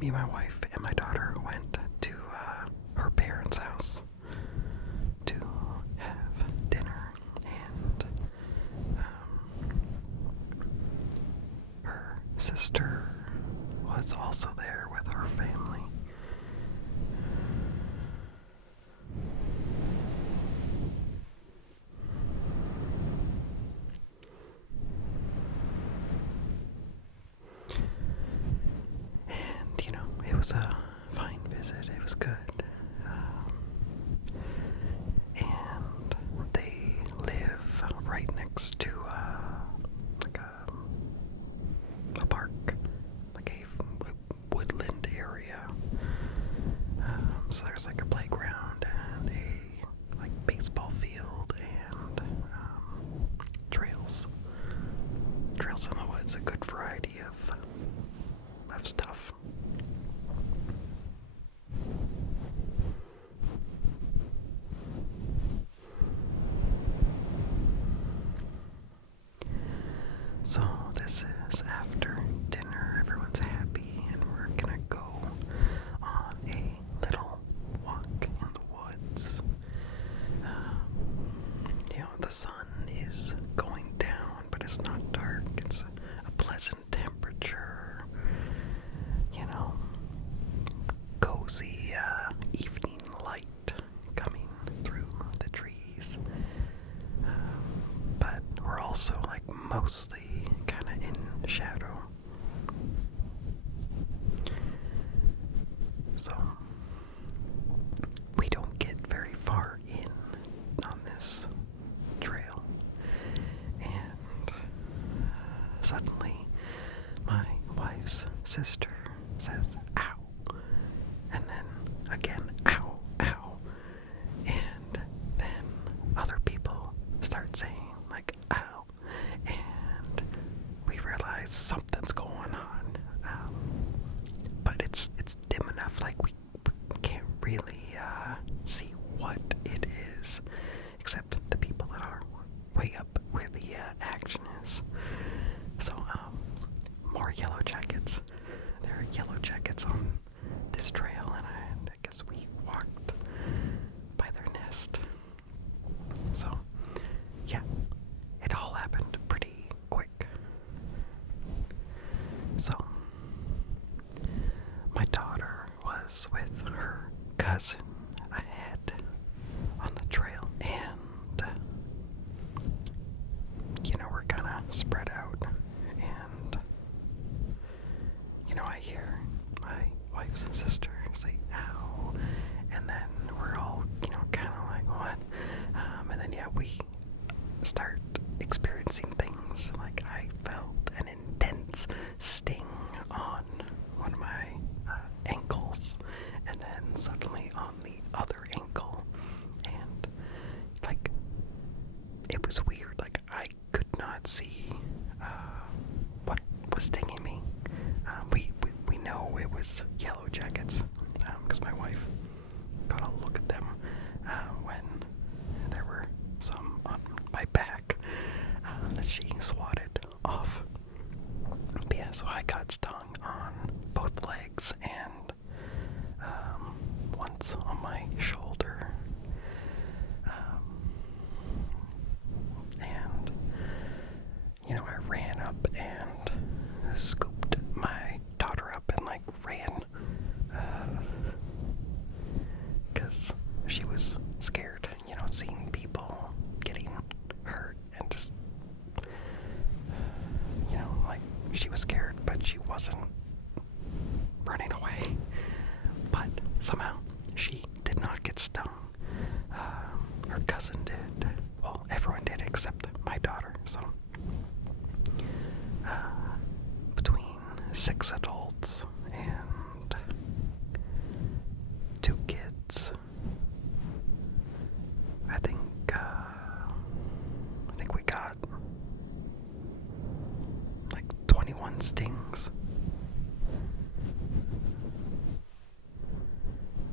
me, my wife, and my daughter went to her parents' house to have dinner, and her sister was also there with her family. And, it was a fine visit. It was good. And they live right next to, like a park, like a woodland area. So there's like a playground and a like baseball field and trails. Trails in the woods, a good variety of stuff. So this is after dinner, everyone's happy, and we're gonna go on a little walk in the woods. The sun is going down, but it's not dark. It's a pleasant temperature, cozy evening light coming through the trees. But we're also like mostly kind of in shadow. So we don't get very far in on this trail. And suddenly my wife's sister says, "Ow." And then again, "Ow, ow." And then other people start saying, like, "Ow." And we realize something's going on. But it's dim enough, like we can't really see what it is, except the people that are way up where the action is. So, more yellow jackets. There are yellow jackets on this trail, and I guess we walked by their nest. So, yeah, it all happened pretty quick. So, my daughter was with her cousin ahead on the trail, and we're kind of spread out, and I hear my wife's sister say, "Ow," and then we're all kind of like, "What?" And then we start experiencing things. Like I felt an intense sting on one of my ankles, and then suddenly on the other ankle, and like it was weird. Like I could not see what was stinging me. We know it was yellow jackets because my wife got a look at them when there were some on my back that she swatted off. But yeah, so I got stung on both legs and once on my shoulder. And I ran up and scooped my daughter up and like ran because she was scared, seeing people getting hurt, and just like she was scared, but she wasn't running away. But somehow she did not get stung. Her cousin did. Well, everyone did except my daughter. So between 6 adults and 2 kids, I think we got like 21 stings.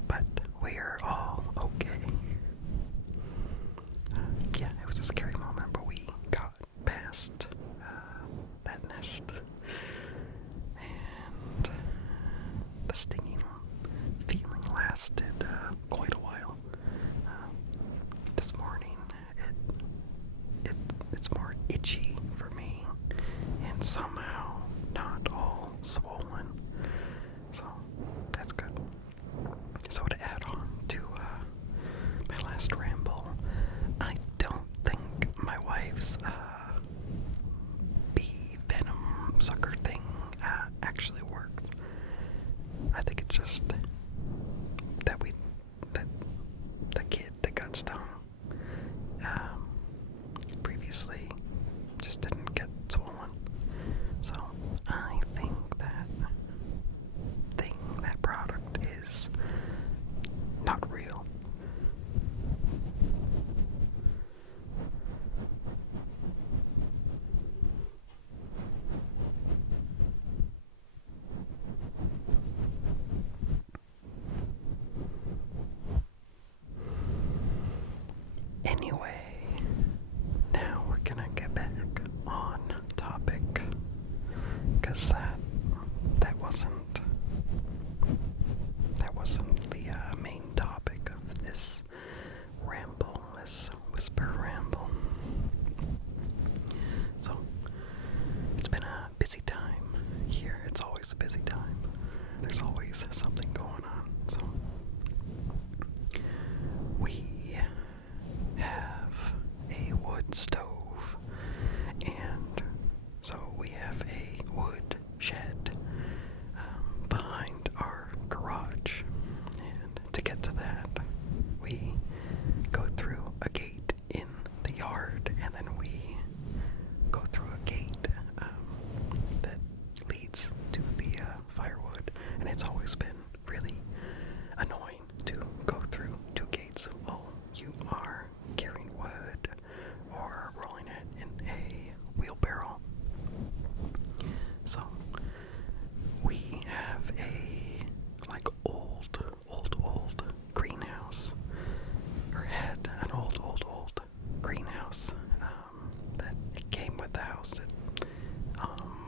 But we're all okay. Yeah, it was a scary moment, but we got past that nest. And the somehow not all swollen. So that's good. So to add on to my last ramble, I don't think my wife's bee venom sucker thing actually works. I think it's just that the kid that got stung previously just didn't get swollen. So I think that product is not real. Anyway, now we're gonna get back on topic, because that wasn't the main topic of this ramble, this whisper ramble. So it's been a busy time here. It's always a busy time. There's always something going on. So we have a wood stove, and so we have a wood shed behind our garage. And to get to that, we go through a gate in the yard, and then we go through a gate that leads to the firewood. And it's always been really annoying to go through two gates while you are carrying wood or rolling it in a wheelbarrow. So we have a old greenhouse, or had an old greenhouse that came with the house. It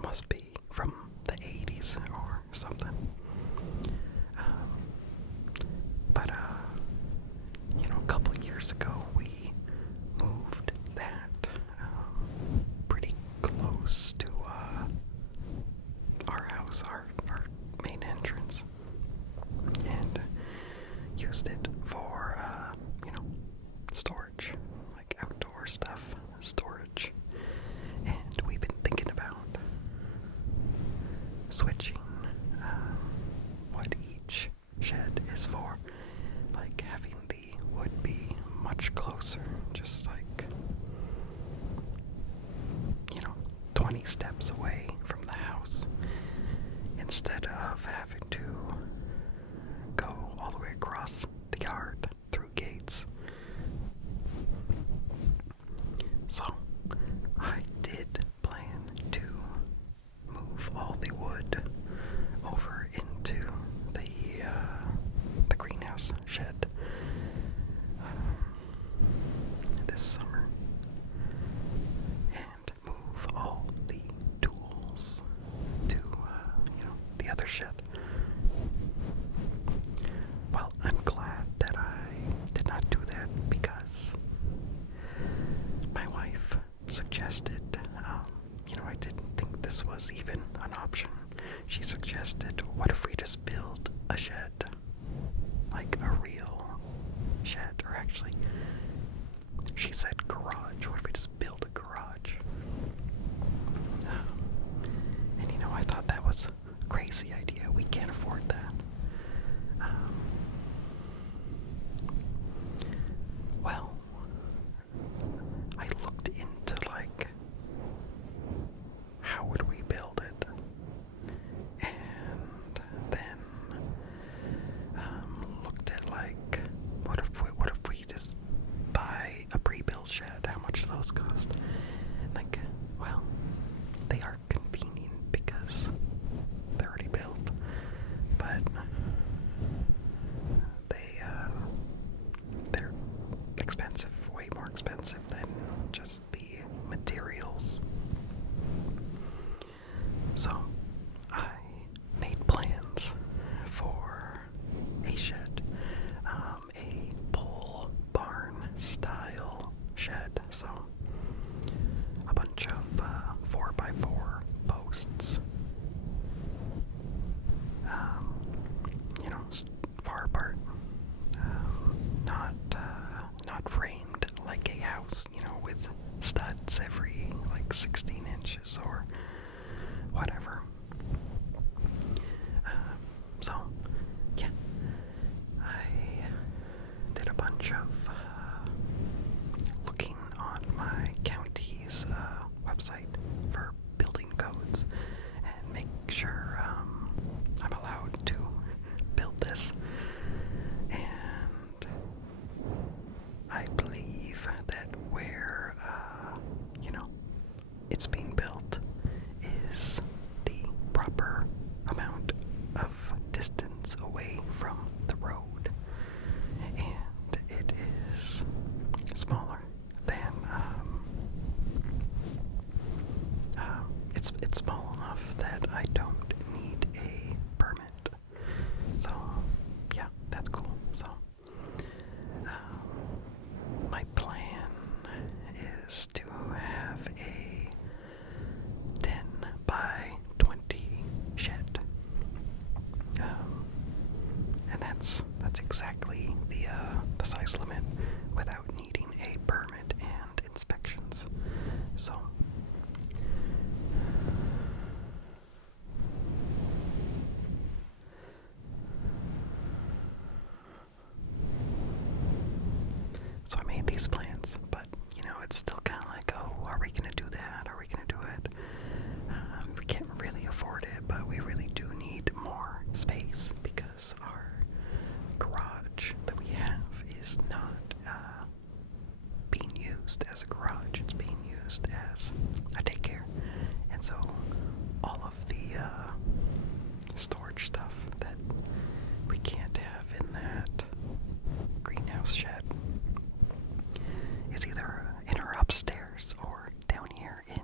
must be from the 80s or something. But a couple years ago we moved that pretty close to our house, our main entrance, and used it for storage, like outdoor stuff, storage. And we've been thinking about switching what each shed is for, like having the wood be much closer, just like 20 steps away from the house, instead of having to go all the way across the yard through gates. So I did plan to move all the wood over into the greenhouse shed this summer, and move all the tools to the other shed. Well, I'm glad that I did not do that, because my wife suggested, I didn't think this was even an option. She suggested, what if we just build a shed? Like a real shed, or actually, she said garage. What if we just build a garage? And I thought that was a crazy idea. We can't afford that. Well, I looked into how would we build it, and then looked at what if we just buy a pre-built shed? How much do those cost? Well, they are convenient because they're already built, but they're expensive, way more expensive than just the materials. So I made plans for a shed, a pole barn style shed. So a bunch of 4x4 with studs every like 16 inches or whatever. So, yeah, I did a bunch of looking on my county's website for building codes and make sure I'm allowed to build this. And I believe that where, it's being built is the proper amount of distance away from the road. And it is smaller than, it's small enough that I don't need a permit. So, yeah, that's cool. So, my plan is to have a 10 by 20 shed. And that's exactly the size limit without needing a permit and inspections. So, I made these plans, but it's still kind of like, oh, are we gonna do that? Are we gonna do it? We can't really afford it, but we really do need more space because our garage that we have is not being used as a garage. It's being used as a daycare. And so all of the storage stuff that we can't have in that greenhouse shed is either in our upstairs or down here in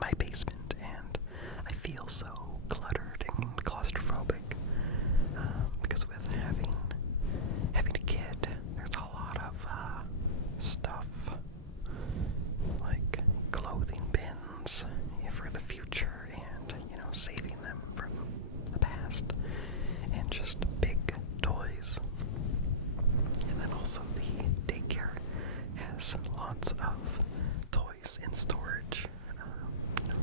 my basement. And I feel so cluttered and claustrophobic because with having a kid, there's a lot of stuff like clothing bins for the future and saving them from the past, and just big toys. And then also the daycare has lots of toys in storage,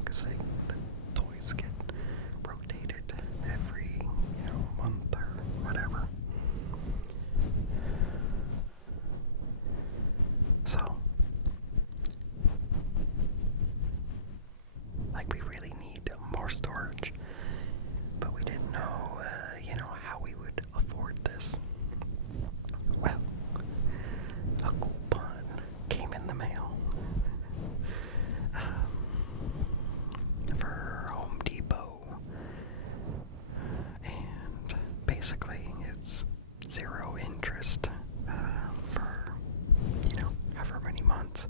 because the toys get rotated every month or whatever. So, like, we really need more storage, but we didn't know, how we would afford this. Well, a coupon came in the mail for Home Depot, and basically it's 0 interest for however many months.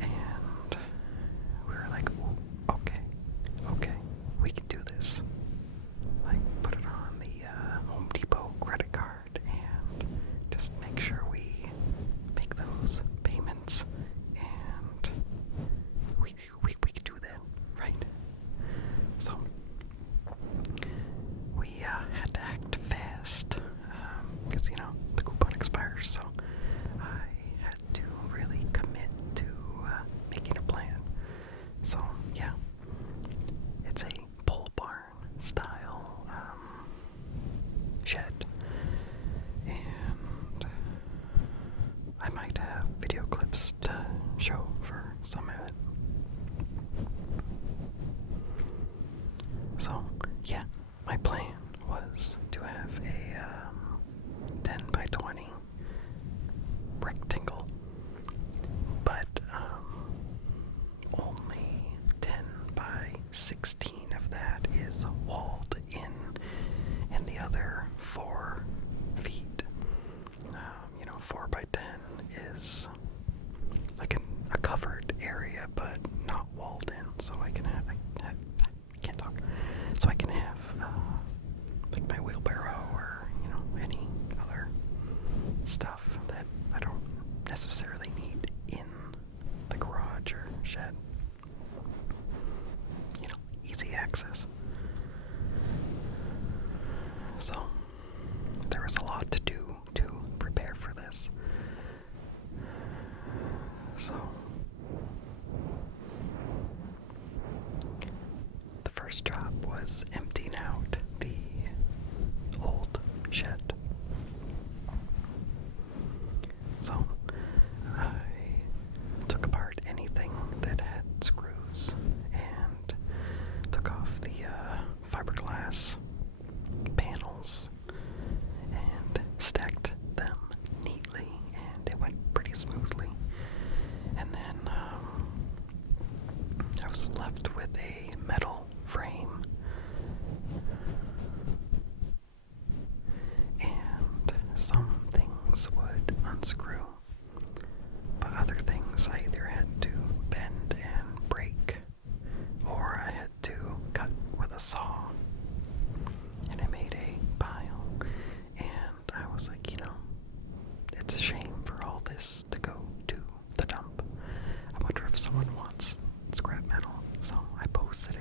And we were like, ooh, okay, we can do this. Like, put it on the Home Depot credit card and just make sure we make those payments, and we could do that, right? So we had to act fast because the coupon expires. So I had to really commit to making a plan. So yeah, it's a pole barn style shed, and I might have video clips to show for some of it. So yeah, my plan was to have a 10 by 20 rectangle, but only 10 by 16 of that is walled in, and the other 4 feet, 4 by 10 is like a covered area, but not walled in, so I can have, I can't talk, so I can have like my wheelbarrow or any other stuff that I don't necessarily need in the garage or shed. Easy access. So there was a lot to do to prepare for this. So first job was emptying out the old shed. So I took apart anything that had screws and took off the fiberglass panels and stacked them neatly, and it went pretty smoothly. And then I was left with a metal frame and some things would unscrew, but other things I either had to bend and break, or I had to cut with a saw. And I made a pile, and I was like, it's a shame for all this to go to the dump. I wonder if someone wants scrap metal. So I posted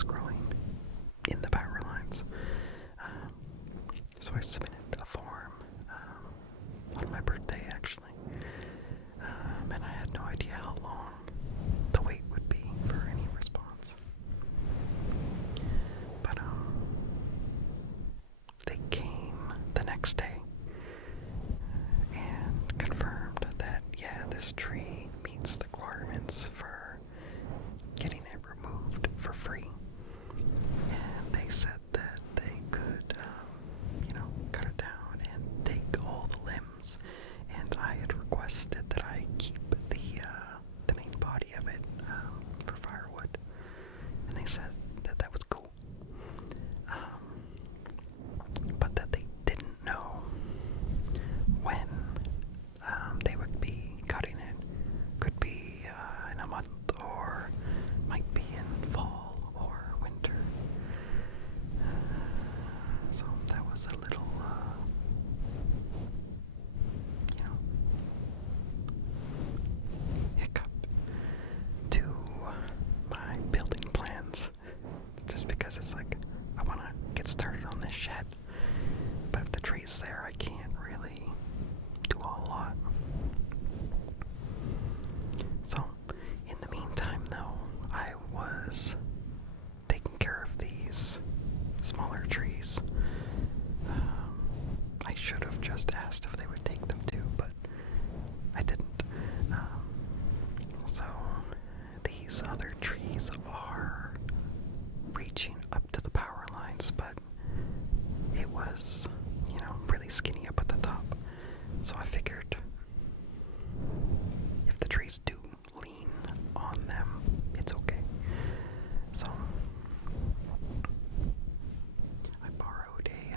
was growing in the power lines. So I submitted a form on my birthday, actually, and I had no idea how long the wait would be for any response. But they came the next day and confirmed that, yeah, this tree meets the requirements for getting it removed for free. And they said that they could, cut it down and take all the limbs. And I had requested that I keep the main body of it for firewood. And they said that that was cool. But that they didn't know when they would be cutting it. Could be in a month, or might be in fall or winter. So that was a little, hiccup to my building plans. Just because it's like, I want to get started on this shed, but if the tree's there, I can't really do a whole lot. So, in the meantime, though, I was taking care of these smaller trees. I should have just asked if they would take them too, but I didn't. So, these other trees are reaching up to the power lines, but it was, really skinny up at the top. So I figured if the trees do lean on them, it's okay. So I borrowed a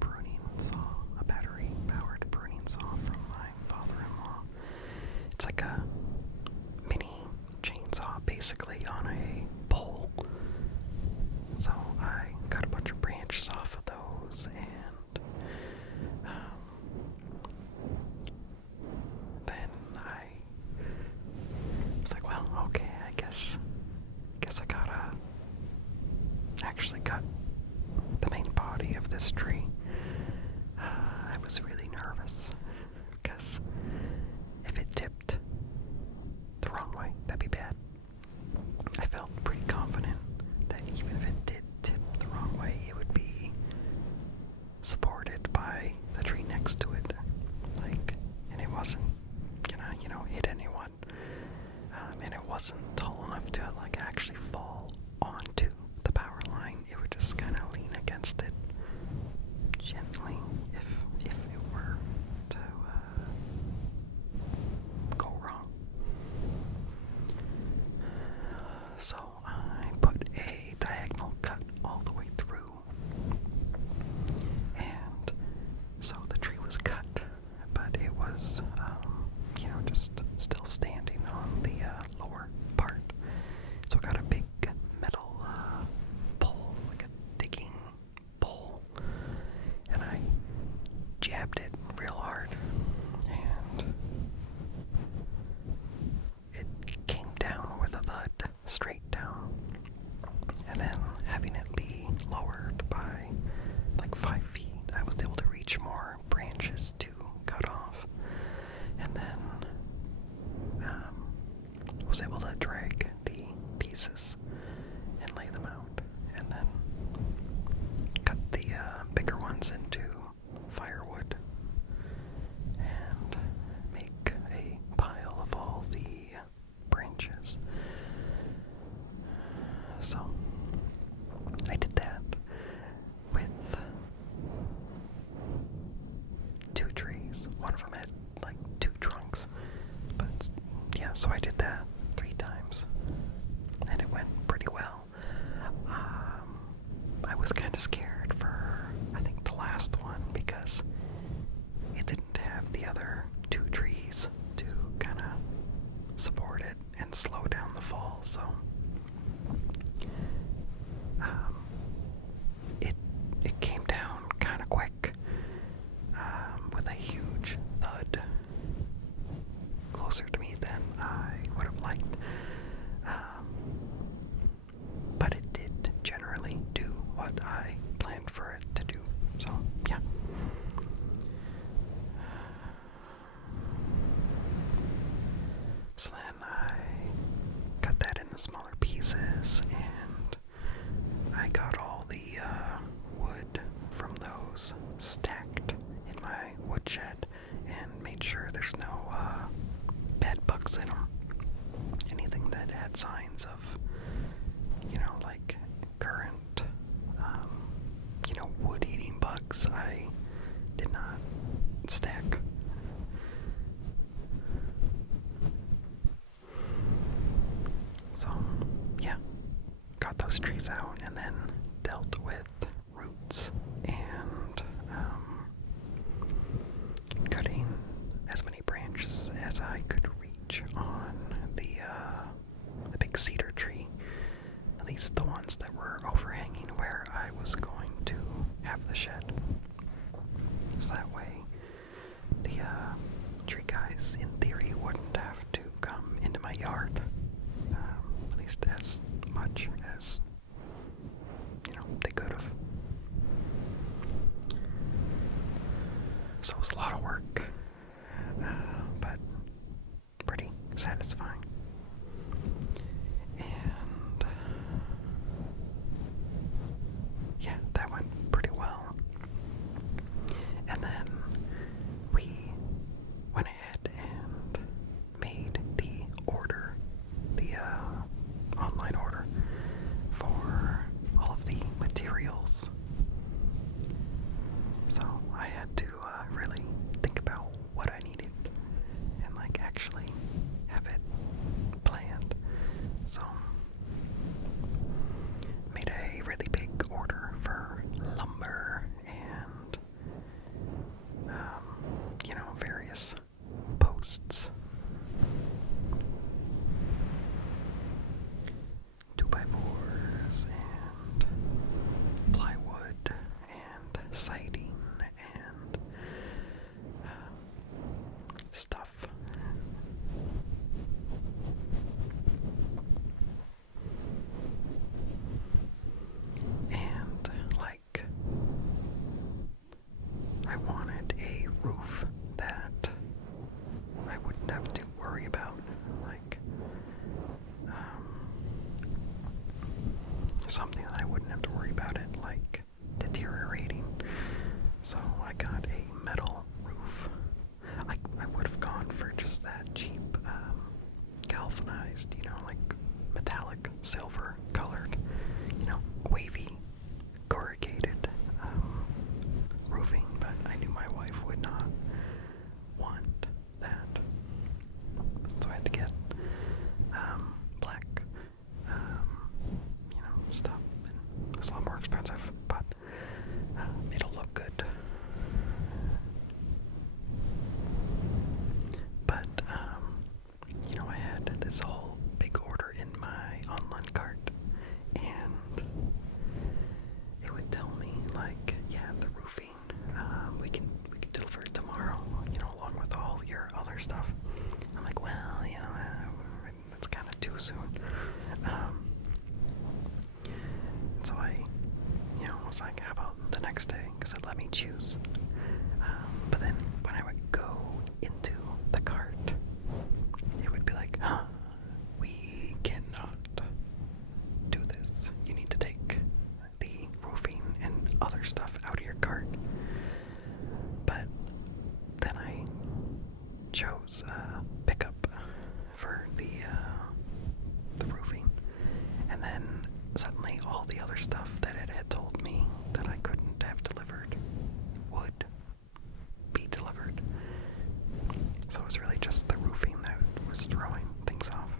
pruning saw, a battery-powered pruning saw from my father-in-law. It's like a mini chainsaw, basically, on a pole. So I cut a bunch of branches off of those, and then I was like, well, okay, I guess I gotta actually cut the main body of this tree. I was really nervous, because if it tipped the wrong way, that'd be bad. I felt pretty confident that even if it did tip the wrong way, it would be supported by the tree next to it. And it wasn't gonna, hit anyone. And it wasn't tall enough to, actually fall onto the power line. It would just kind of lean against it gently if it were to go wrong. So I put a diagonal cut all the way through, and so the tree was cut, but it was, just still standing on the lower part. So I got a big metal pole, like a digging pole, and I jabbed it real hard, and it came down with a thud, straight down. And then having it be lowered by 5 feet, I was able to reach more branches to cut off. And then was able to drag the pieces and lay them out. And then cut the bigger ones into firewood and make a pile of all the branches. So I did that with 2 trees. One of them had 2 trunks. But yeah, so I did that 3 times. And it went pretty well. I was kind of scared for, I think, the last one, because it didn't have the other 2 trees to kind of support it and slow down the fall. So it came down kind of quick, with a huge thud, closer to me than I would have liked. But it did pieces, and I got all the wood from those stacked in my woodshed and made sure there's no bed bugs in them. Anything that had signs of, like current, wood-eating bugs, I did not stack. So, yeah, got those trees out and then dealt with roots and cutting as many branches as I could reach on the big cedar tree. At least the ones that were overhanging where I was going to have the shed. So that way, the tree guys, in theory, wouldn't have to come into my yard. At least as much as, they could have. So it was a lot of work, but pretty satisfying. And yeah, that went pretty well. And then we went ahead and made the order, the online order for all of the materials. So I had to really think about what I needed and actually have it planned. So made a really big order for lumber and various posts, 2x4s and plywood and siding and stuff. And I wanted a roof that I wouldn't have to worry about, something that I wouldn't have to worry about it, deteriorating. So I got a metal roof. I would have gone for just that cheap, galvanized, metallic silver colored, wavy, corrugated, roofing, but I knew my wife would not want that. So I had to get, black, stuff. And it was a lot more expensive, but, it'll look good. But, I had this whole big order in my online cart, and it would tell me, yeah, the roofing, we can deliver it tomorrow, along with all your other stuff. I'm like, well, that's kind of too soon. So I, was like, how about the next day? Because it let me choose. But then when I would go into the cart, it would be like, we cannot do this. You need to take the roofing and other stuff out of your cart. But then I chose pickup for the roofing, and then suddenly all the other stuff that it had told me that I couldn't have delivered would be delivered. So it was really just the roofing that was throwing things off.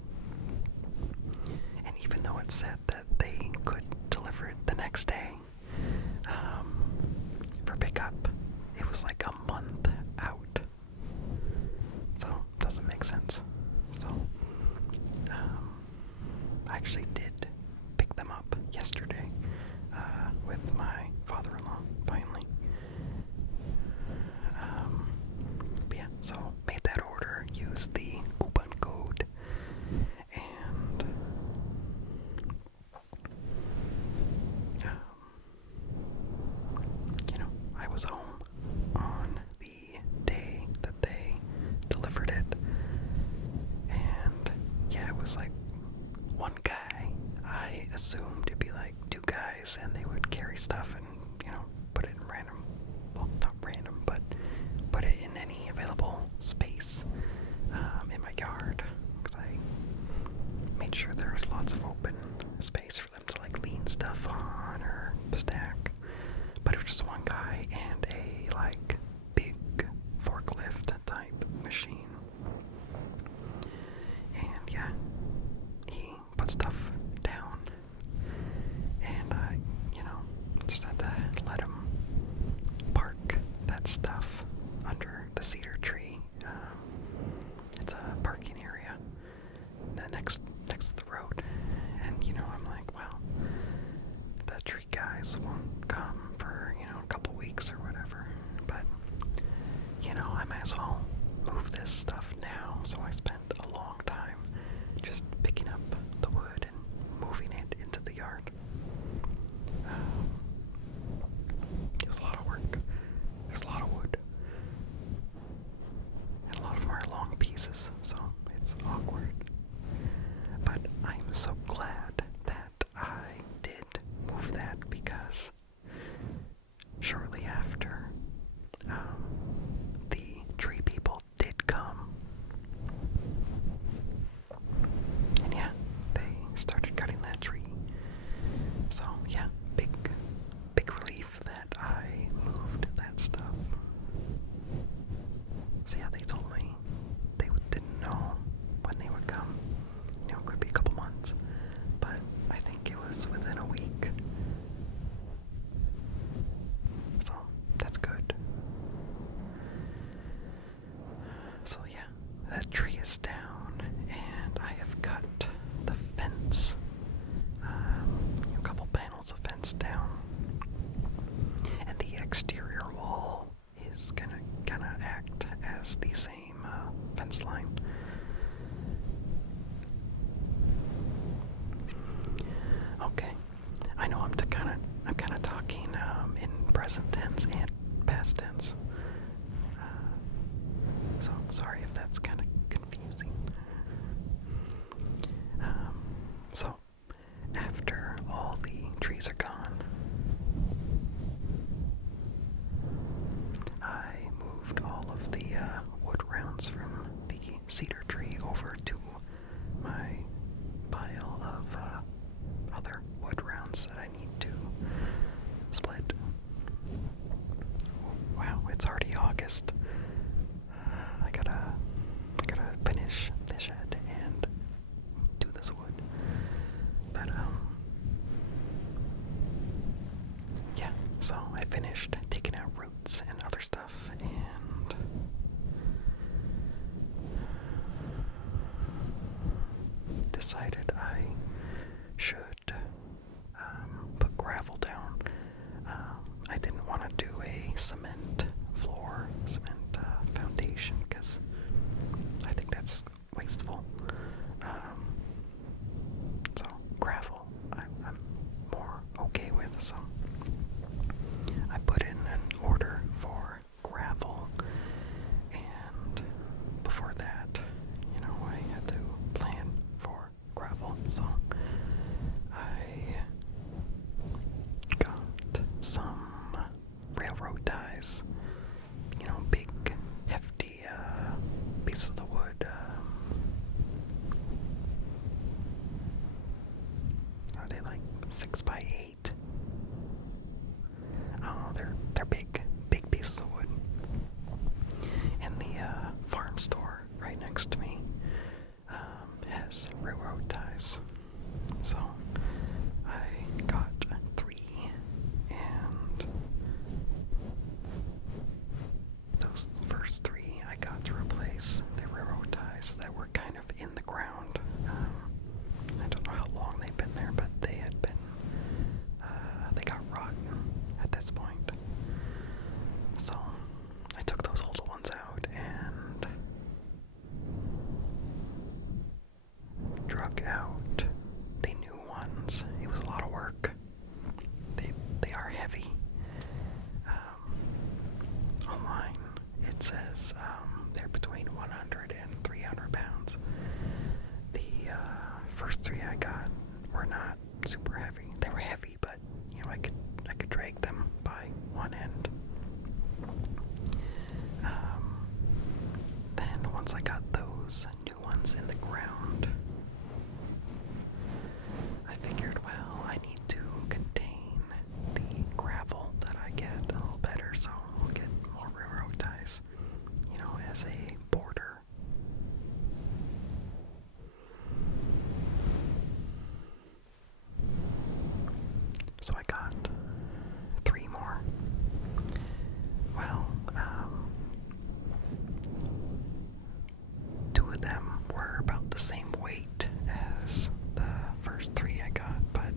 And even though it said that they could deliver it the next day, for pickup, it was like a month out. So it doesn't make sense. So I actually did pick them up yesterday with my father-in-law, finally. But yeah, so made that order, used the coupon code, and I was home on the day that they delivered it. And yeah, it was like one guy assumed it'd be like two guys and they would carry stuff and, put it in random, well, not random, but put it in any available space in my yard, because I made sure there was lots of open space for them to like lean stuff on or stack. But it was just one guy and a like big forklift type machine. And yeah, he put stuff down, and I, just had to let him park that stuff under the cedar tree. It's a parking area next to the road, and I'm like, well, the tree guys won't come for a couple weeks or whatever, but I might as well move this stuff now. So I spent a long time just picking up the wood and moving it into the yard. It was a lot of work. There's a lot of wood, and a lot of them are long pieces, so it's awkward. But I'm so glad that I did move that, because shortly after, the tree people did come. And yeah, they started cutting that tree. So yeah, big relief that I moved that stuff. So yeah, they told me they didn't know when they would come. It could be a couple months, but I think it was within a week. So that's good. So yeah, that tree is down, and I have cut the fence, a couple panels of fence down, and the exterior wall is gonna act as the same fence line. Okay, I know I'm kind of talking in present tense and past tense. So sorry if that's kind of confusing. So after all the trees are gone, I moved all of the wood rounds from the cedar tree over to my pile of other wood rounds that I need to split. Wow, it's already August. I gotta finish the shed and do this wood. But yeah, so I finished taking out roots and other stuff, and decided I should put gravel down. I didn't want to do a cement foundation, because I think that's wasteful. So gravel, I'm more okay with. So I put in an order for gravel, and before that, I had to plan for gravel. So I got some railroad ties, big, hefty pieces of the wood. Are they like 6x8? Oh, they're big pieces of wood. And the farm store right next to me has railroad ties. So I got 3, and those first 3 I got to replace the railroad ties that were kind of in the ground. I don't know how long they've been there, but they had been So I got 3 more. Well, 2 of them were about the same weight as the first 3 I got, but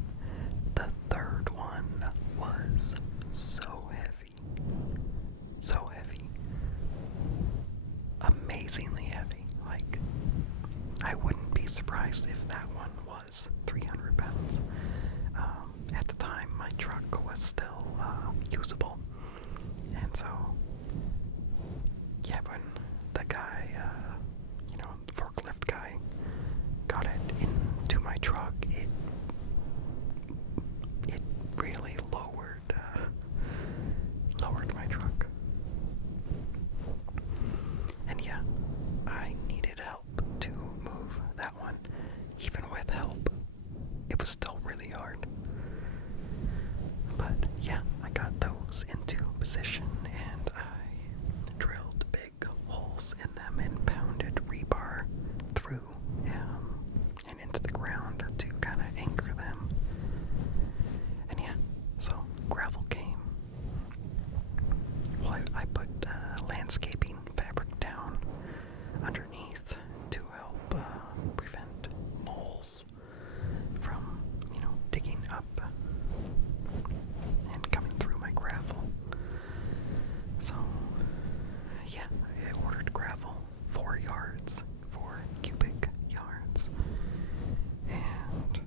the third one was so heavy. So heavy. Amazingly heavy. Like, I wouldn't be surprised if that one was 300 pounds. At the time, my truck was still usable. And so, yeah, when the guy, the forklift guy, got it into my truck, it really lowered my truck. And yeah, I needed help to move that one. Even with help, it was still really hard. But yeah, I got those into position and I drilled big holes in them and pounded rebar through and into the ground to kind of anchor them. And yeah, so gravel came. Well, I put landscaping fabric down underneath to help prevent moles from, digging up and coming through my gravel. So, yeah, I ordered gravel, 4 cubic yards, and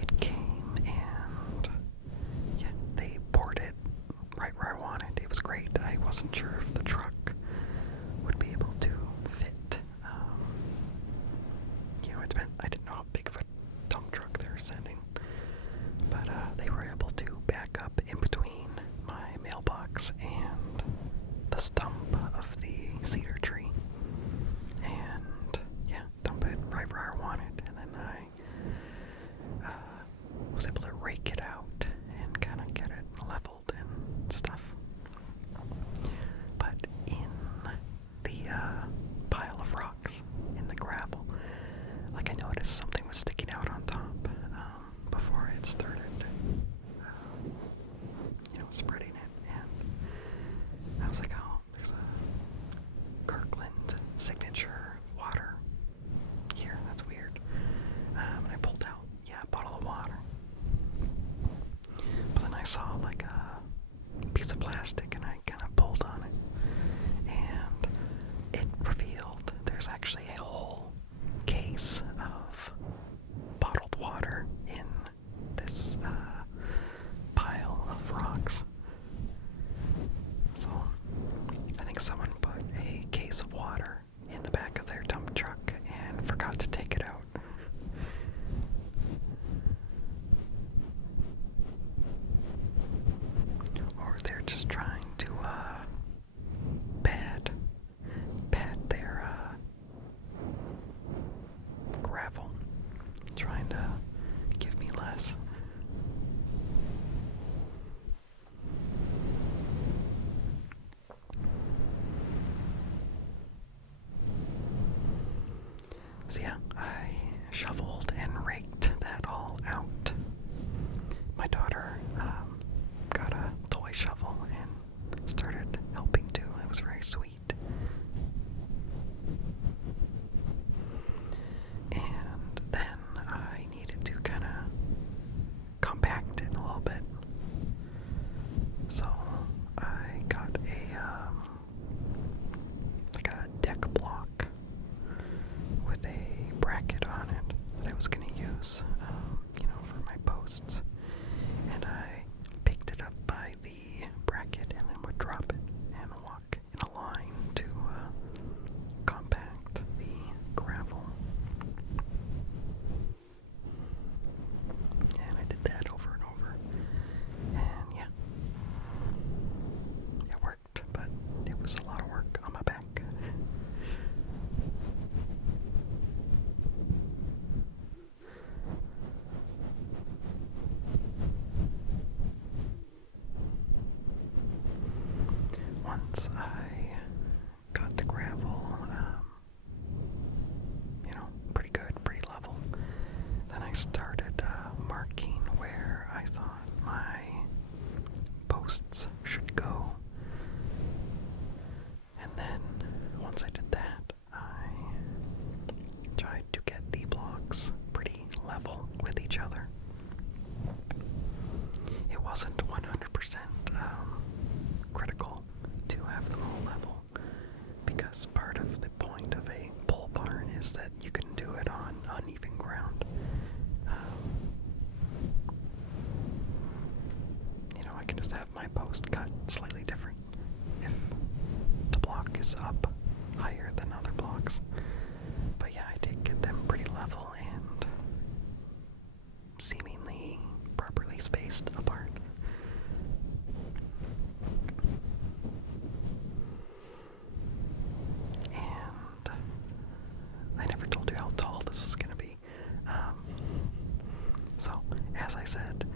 it came, and yeah, they poured it right where I wanted. It was great. I wasn't sure if the truck would be able to fit. I didn't know how big of a dump truck they were sending, but they were able to back up in between my mailbox and the stump of the cedar tree, and yeah, dump it right where I wanted. And then I was able to rake it out and kind of get it leveled and stuff. But in the pile of rocks in the gravel, like, I noticed something was sticking out on top before it started, spreading it. And I was like, oh, there's a Kirkland signature water here. That's weird. And I pulled out, a bottle of water. But then I saw like a piece of plastic and I kind of pulled on it. And it revealed there's actually a whole case of bottled water in this pile of rocks. So I think someone put a case of water in the back of their dump truck and forgot to take it out. Or they're just trying to pad their gravel, trying to give me less. So yeah, I shoveled and raked that all out. My daughter got a toy shovel and started helping too. It was very sweet. And then I needed to kind of compact it a little bit. So I got like a deck block with a bracket on it that I was going to use, for my posts. And I picked it up by the bracket and then would drop it and walk in a line to compact the gravel. And I did that over and over. And yeah, it worked, but it was a lot of work on my back. Once I got the gravel, pretty good, pretty level, then I started each other. It wasn't 100% critical to have them all level, because part of the point of a pole barn is that you can do it on uneven ground. I can just have my post cut slightly different if the block is up higher than other blocks. But yeah, I did get them pretty level and seemingly properly spaced apart. And I never told you how tall this was going to be. So, as I said,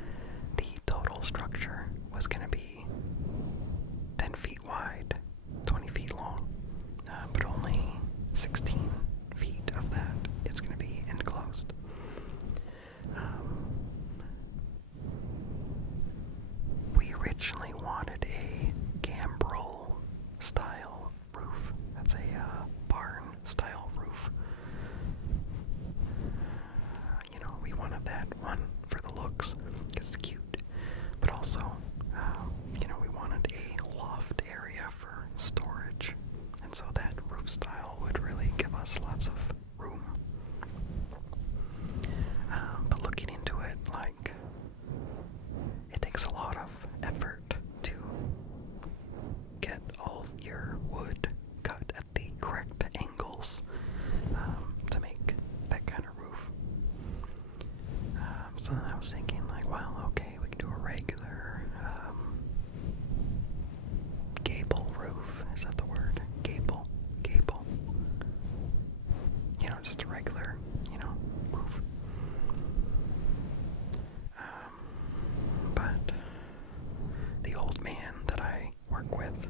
the total structure was going to be 10 feet wide, 20 feet long, but only 16 feet of that is going to be enclosed. We originally wanted a gambrel style roof. That's a barn style roof. We wanted that one for the looks, because it's cute, but also, we wanted a loft area for storage, and so that roof style would really give us lots of room. But looking into it, it takes a lot of effort to get all your wood cut at the correct angles to make that kind of roof. So then I was thinking, well, okay, we can do a regular gable roof. Is that the word? Gable. Just a regular, roof. But the old man that I work with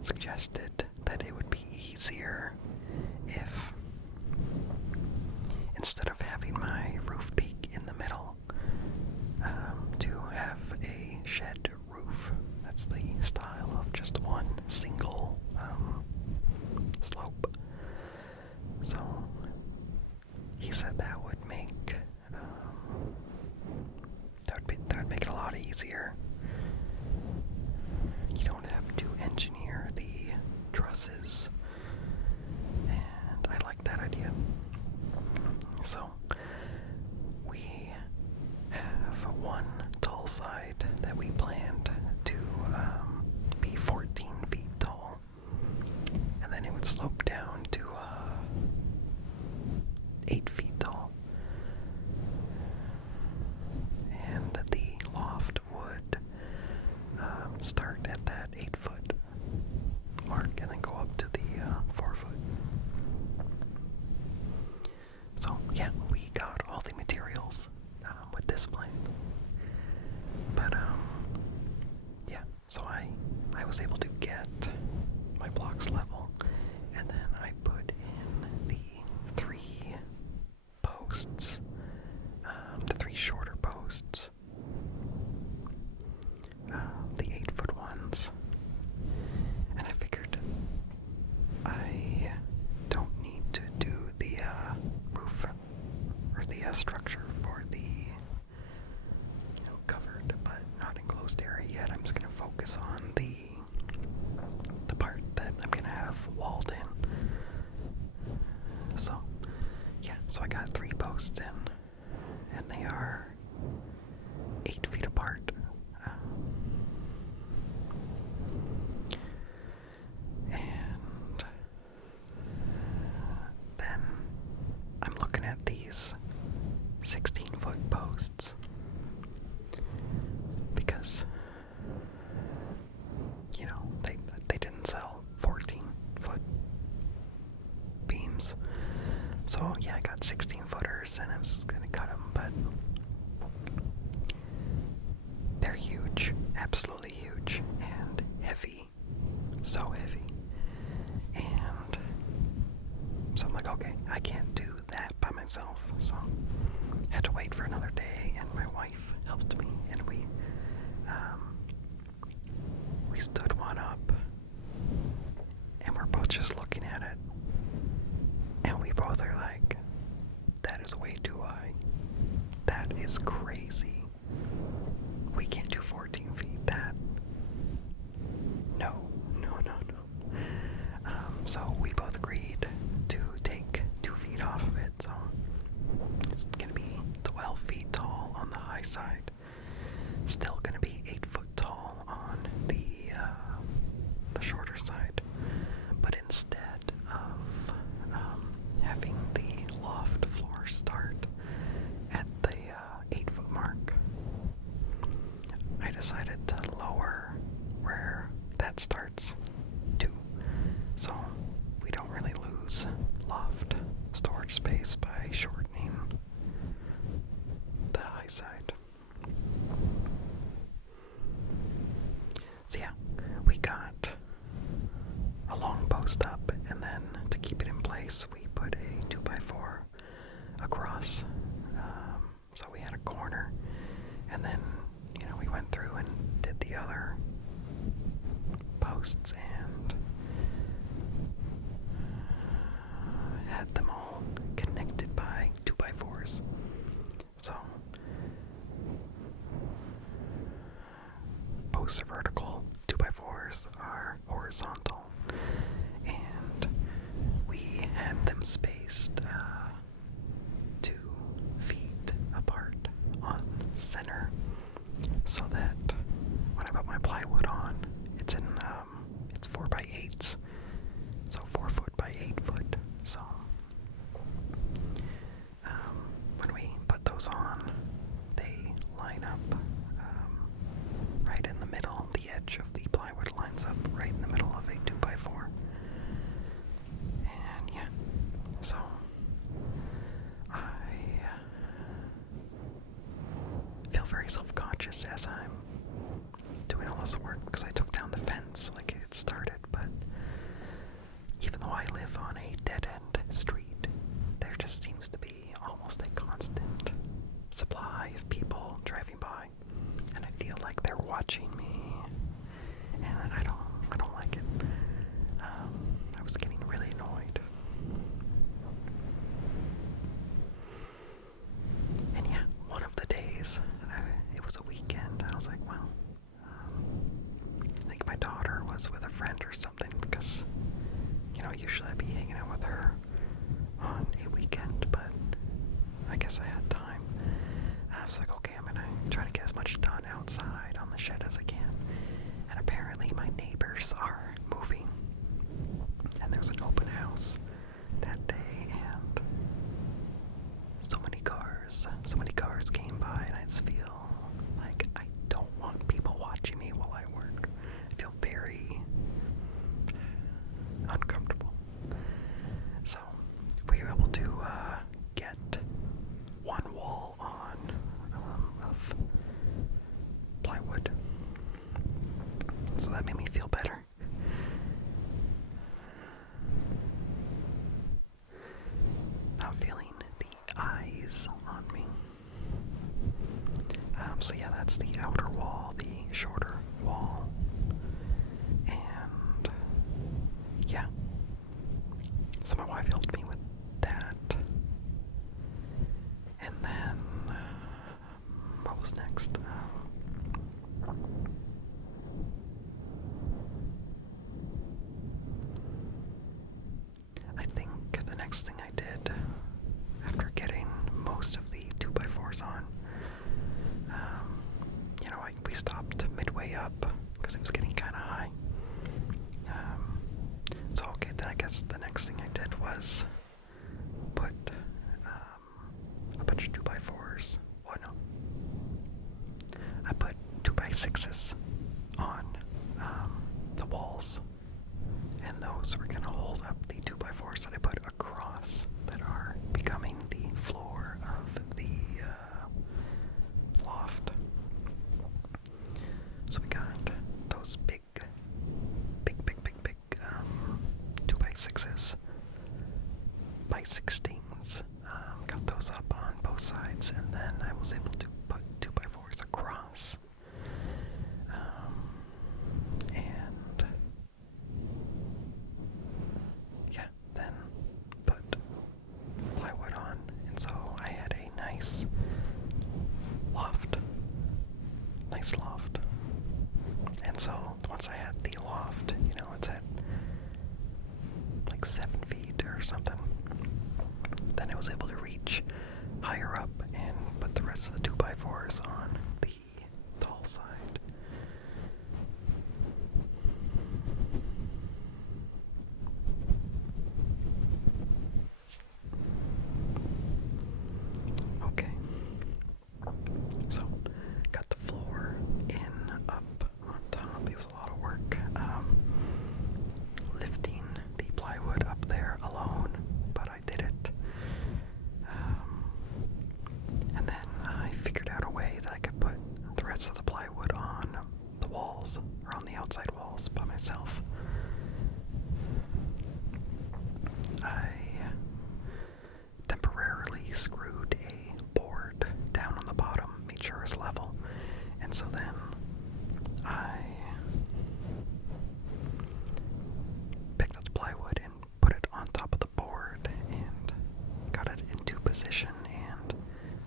suggested that it would be easier if, instead of having my roof peak in the middle, to have a shed roof. That's the style of just one single slope. So he said that would make that would make it a lot easier. You don't have to engineer the trusses, and I like that idea. So we have one tall side that we planned to be 14 feet tall, and then it would slope down to 8 feet tall, and the loft would start at that 8-foot mark and then go up to the 4-foot. So yeah, we got all the materials with this plan. But yeah, so I was able to get my blocks level, and then I put in the 3 posts, the 3 shorter posts, the 8-foot ones, and I figured I don't need to do the roof or the structure for the covered but not enclosed area yet. I'm just going to focus on the part that I'm going to have walled in. So yeah, so I got 3 posts in, and they are 8 feet apart. And then I'm looking at these 16-foot posts, because they didn't sell 14-foot beams. So yeah, I got 16-footers, and I was gonna cut them, but they're huge, absolutely huge, and heavy, so heavy. And so I'm like, okay, I can't do that by myself. So I had to wait for another day, and my wife helped me, and we stood one up, and we're both just looking at it, and we both are like, that is way too high. is crazy. We can't do 14 feet. That. No. So we both agreed to take 2 feet off of it. So it's gonna be 12 feet tall on the high side. Still gonna be 8 foot tall on the shorter side. But instead of having the loft floor start at the 8 foot mark, I decided to lower where that starts too. So we don't really lose loft storage space by shortening the high side. So yeah, we got a long post up, and then to keep it in place, we put a 2x4 across. So we had a corner, and then, we went through and did the other posts and had them all connected by 2x4s. So posts are vertical, 2x4s are horizontal, and we had them spaced 2 feet apart on center, so that when I put my plywood on, it's 4x8s, so 4 foot by 8 foot. So when we put those on, they line up right in the middle. The edge of the plywood lines up right in the middle of a 2x4. And yeah, so I feel very self-conscious as I'm doing all this work, because I took down the fence like it started, but even though I live on a dead-end street, there just seems to be almost a constant supply of people driving by, and I feel like they're watching me, and I don't like it. I was getting really annoyed. And yeah, one of the days, it was a weekend, I was like, well, I think my daughter was with a friend or something, because, usually I'd be hanging out with her on a weekend, but I guess I had time. I was like, okay, I'm gonna try to get as much done outside on the shed as I can. And apparently my neighbors are moving, and there's an open house that day, and so many cars came by, and I just feel like I don't want people watching me while I work. I feel very uncomfortable. So we were able to get one wall on of plywood, so that made me feel better. I'm feeling the eyes on me. So yeah, that's the outer wall, the shorter wall, and yeah. So my wife helped me with that, and then what was next? I think the next thing I did after getting most of the 2x4s on, we stopped midway up higher up and put the rest of the 2x4s on the tall side. Okay, so got the floor in up on top. It was a lot of work. Lifting the plywood up there alone, but I did it. And then I figured out a way that I could put the rest of the plywood on the walls, or on the outside walls by myself. I temporarily screwed a board down on the bottom, made sure it was level, and so then I picked up the plywood and put it on top of the board and got it into position and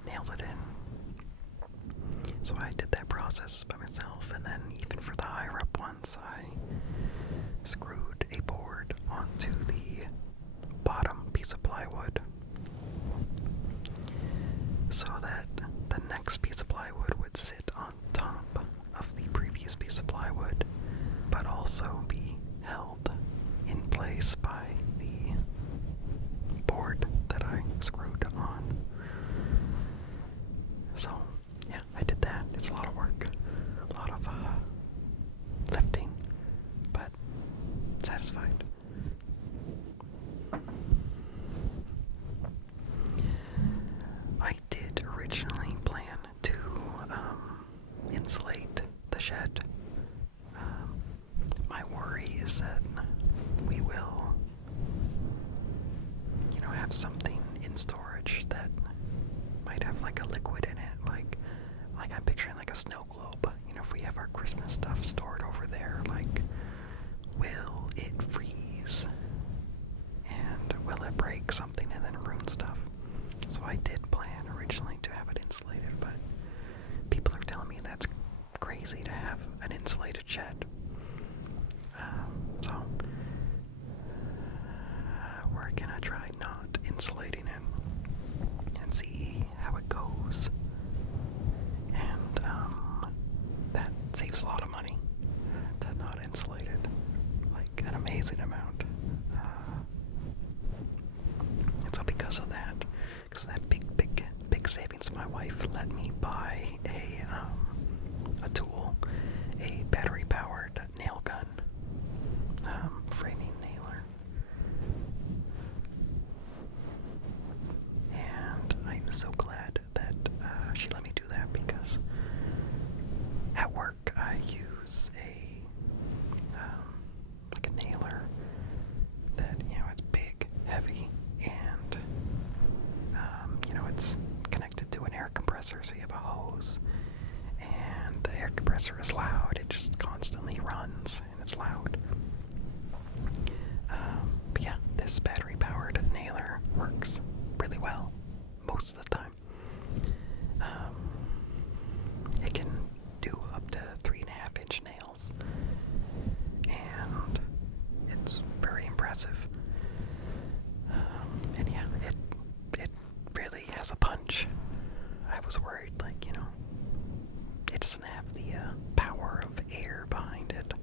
nailed it in. So I did that process by myself, and then even for the higher up ones, I screwed a board onto the bottom piece of plywood so that the next piece of plywood would sit on top of the previous piece of plywood, but also be held in place by the board that I screwed on. So, yeah, I did that. It's a lot of work, a lot of lifting, but satisfied. I did originally plan to insulate the shed. My worry is that we will, have something in storage that might have like a liquid in it, like I'm picturing like a snow globe. If we have our Christmas stuff stored over there, like, will it freeze? And will it break something and then ruin stuff? So I did plan originally to have it insulated, but people are telling me that's crazy to have an insulated shed. So we're gonna try not insulating it and see how it goes. And that saves a lot of money to not insulate it, like an amazing amount. And so because of that big savings, my wife let me buy a tool, a battery-powered nail gun, framing nailer. And I'm so glad that she let me do that, because at work I use like a nailer that, it's big, heavy, and it's connected to an air compressor, so you have a hose, and the air compressor is loud. It just constantly runs, and it's loud. But yeah, this battery-powered nailer works really well most of the time. It can do up to 3.5-inch nails, and it's very impressive. And yeah, it really has a punch. I was worried, like, it doesn't have the power of air behind it.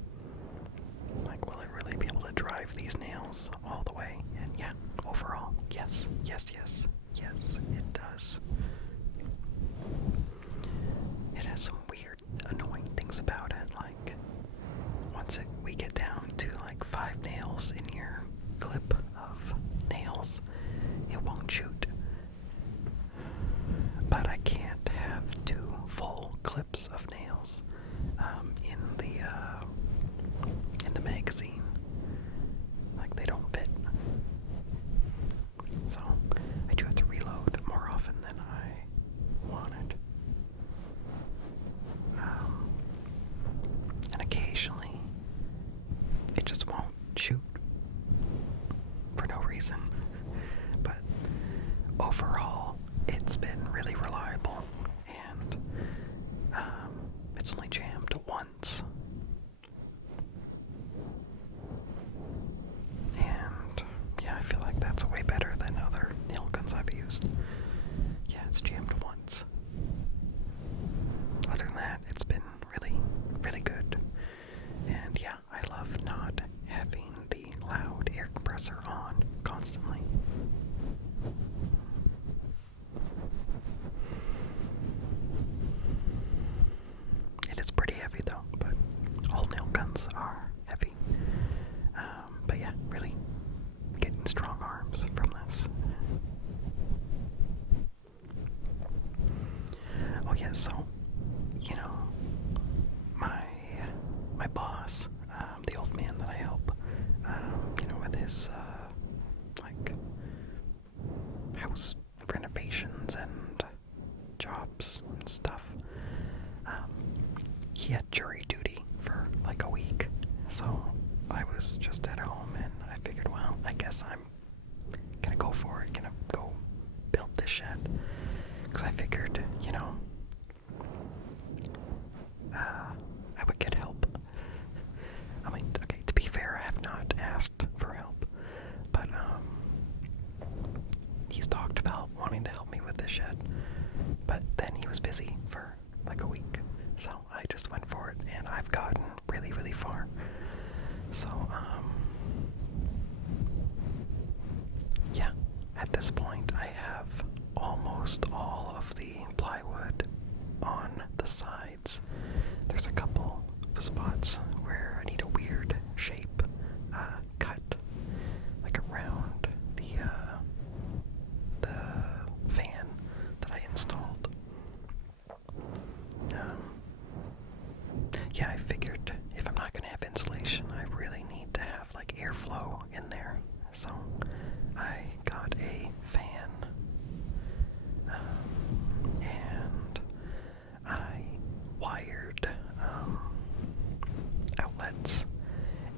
Like, will it really be able to drive these nails all the way? And yeah, overall, yes, it does. It has some weird, annoying things about it, like, once we get down to like 5 nails in your clip of nails, it won't shoot. But I can't have 2 full clips of nails in the magazine. Like, they don't fit. So I do have to reload more often than I wanted. And occasionally it just won't shoot for no reason. But overall, it's been really reliable, and it's only jammed once. And yeah, I feel like that's way better than other nail guns I've used. Yeah, yeah, so, you know, my boss, the old man that I help, with his, like, house renovations and jobs and stuff, he had jury duty for, like, a week, so I was just at home, and I figured, well, I guess I'm gonna go for it, gonna go build this shed, because I figured, I would get help. I mean, okay, to be fair, I have not asked for help, but, he's talked about wanting to help me with this shed, but then he was busy for, like, a week, so I just went for it, and I've gotten really, really far. So, yeah, at this point, I have almost all of the plywood on the sides. There's a couple of spots where I need a weird shape cut, like around the fan that I installed. Yeah, I figured if I'm not gonna have insulation, I really need to have like airflow in there. So I got a fan, and I wired outlets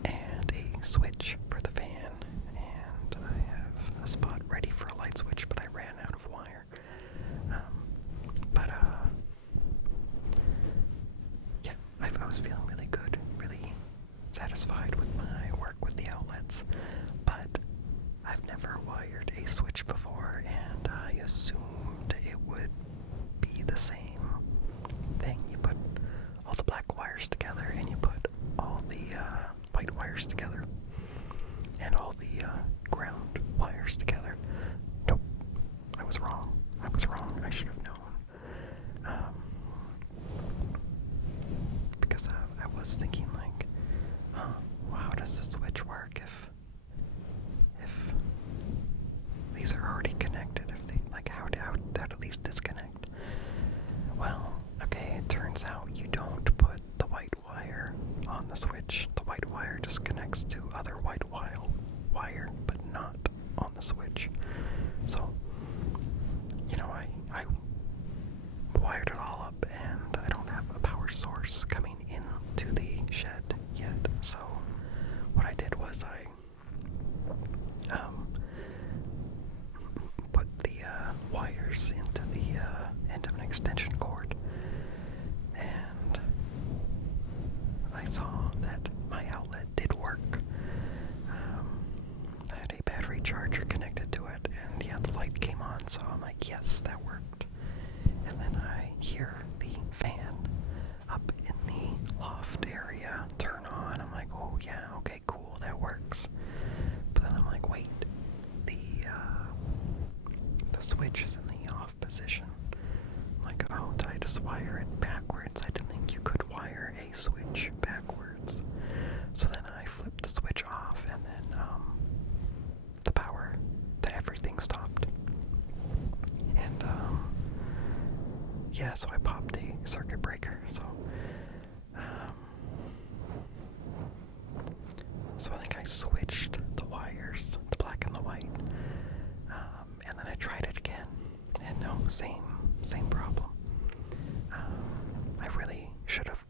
and a switch for the fan, and I have a spot ready for a light switch, but I ran out of wire. Yeah, I was feeling really good, really satisfied with my work with the outlets, but I've never wired a switch before, and I assumed it would be the same thing. You put all the black wires together, and you put all the white wires together, and all the ground wires together. Nope, I was wrong. I should have known. Because I was thinking like, well, how does the switch work if these are already connected? If they, like, how do these disconnect? Well, okay, it turns out you don't put the white wire on the switch. The white wire just connects to other white wire, but not on the switch. So, I wired it all up, and I don't have a power source coming into the shed yet. So what I did was I put the wires into the end of an extension cord, and I saw that my outlet did work. I had a battery charger connected to it, and yeah, the light came on, so I'm like, yes, that worked. And then I hear the fan up in the loft area turn on. I'm like, oh yeah, okay, cool, that works. But then I'm like, wait, the switch is in the off position. I'm like, oh, did I just wire it backwards? I didn't think you could wire a switch backwards. So then I flipped the switch off, and then the power to everything stopped. And yeah, so I popped a circuit breaker. So I think I switched the wires, the black and the white, and then I tried it again, and no, same problem. I really should have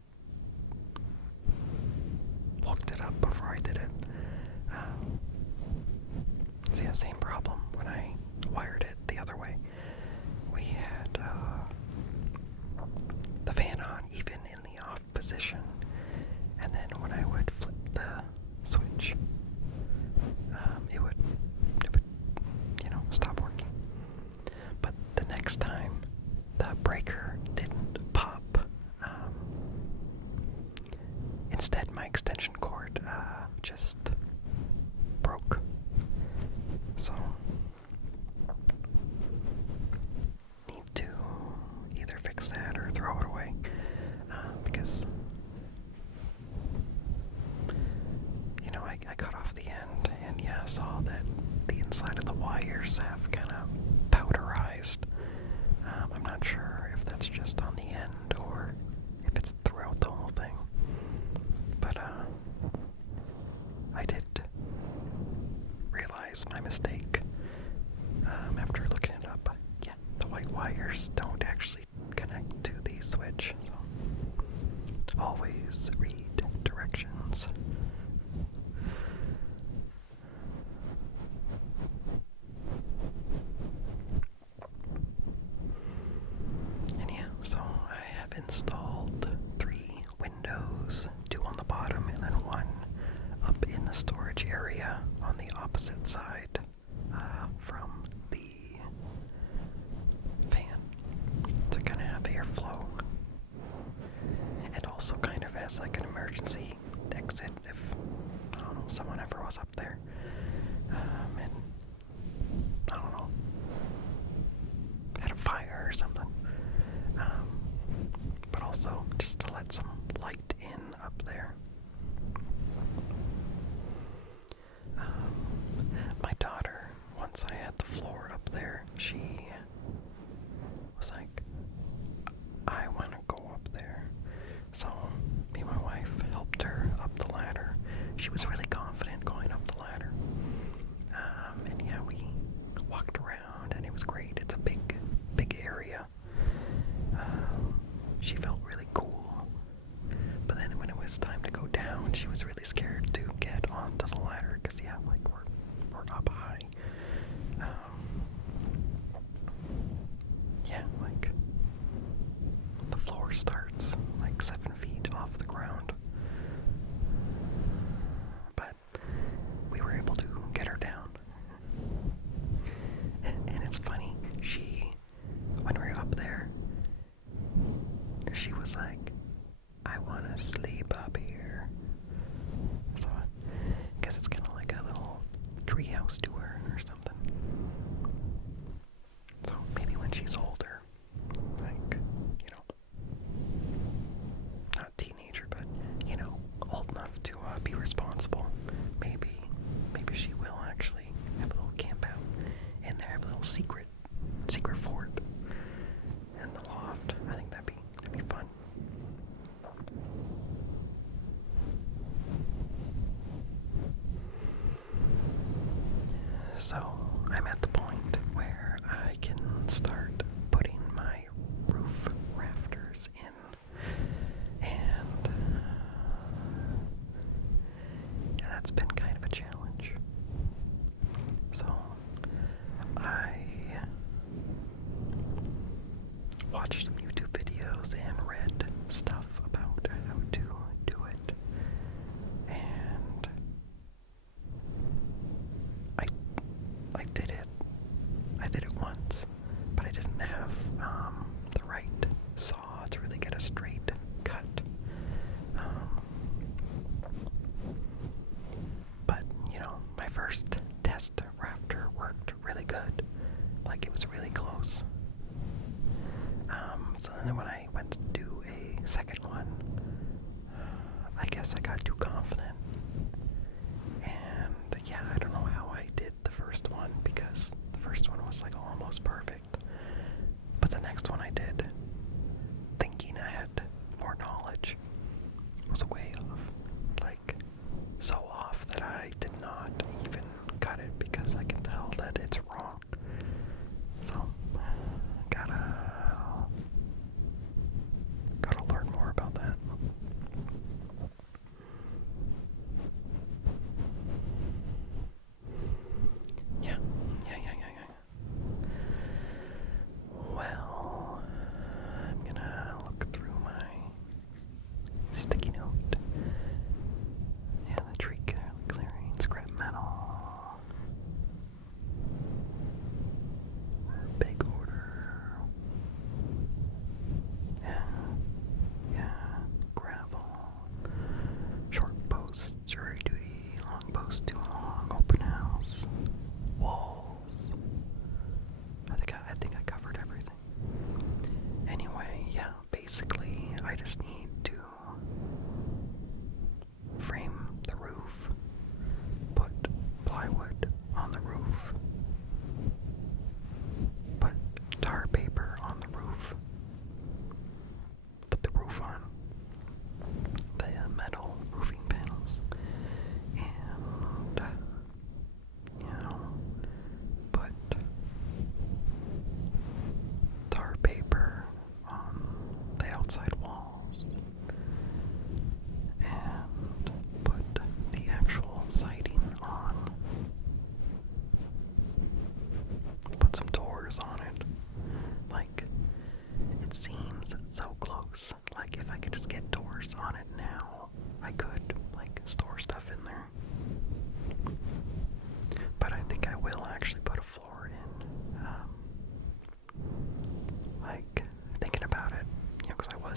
looked it up before I did it. So yeah, same problem when I wired it the other way. We had the fan on even in the off position, and then when I would flip the switch, it would stop working. But the next time, the breaker didn't pop. Instead, my extension cord just broke. So, need to either fix that or throw it away, because I cut off the end, and yeah, saw that the inside of the wires have kind of powderized. I'm not sure if that's just on the wires don't actually connect to the switch, so always read directions. And yeah, so I have installed 3 windows, 2 on the bottom and then 1 up in the storage area on the opposite side from the fan to kind of have airflow, and also kind of as like an emergency exit if, I don't know, someone ever was up there and, I don't know, had a fire or something, but also just to let some light in up there. My daughter, once I had the floor up there, she was like, I want to go up there. So me and my wife helped her up the ladder. She was really confident going up the ladder. And yeah, we walked around and it was great. It's a big area. She felt really cool. But then when it was time to go down, she was really scared to get onto the ladder because, yeah, like we're up high. Yeah, like the floor starts like 7 feet off the ground. But we were able to get her down. And it's funny, when we were up there, she was like, I want to sleep up here. So I guess it's kind of like a little treehouse tour or something. So maybe when she's older, like, not teenager, but, old enough to be responsible, maybe she will actually have a little camp out and there, have a little secret fort in the loft. I think that'd be fun. So I'm at the point where I can start putting my roof rafters in, and yeah, that's been kind of a challenge. So I watched some YouTube videos and read stuff about how to do it, and I did it. I did it once, but I didn't have the right saw to really get a straight cut. But my first test rafter worked really good. Like, it was really close. So then when I went to do a second one, I guess I got too confident. And yeah, I don't know how I did the first one, because the first one was like almost perfect. But the next one I did, thinking I had more knowledge, was way off. Like, so off that I did not even cut it because I can tell that it's wrong. So, gotta learn more about that. Yeah.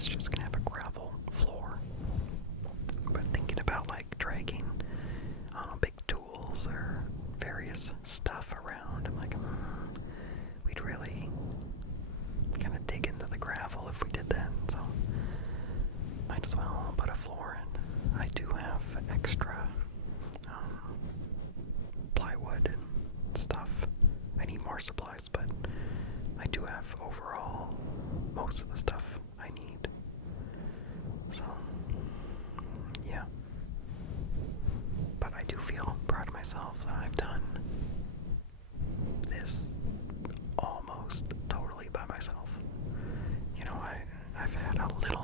is just gonna have a gravel floor. But thinking about like dragging big tools or various stuff around, I'm like, we'd really kind of dig into the gravel if we did that. So might as well put a floor in. I do have extra plywood and stuff. I need more supplies, but I do have overall most of the stuff I need. So, yeah. But I do feel proud of myself that I've done this almost totally by myself. You know, I've had a little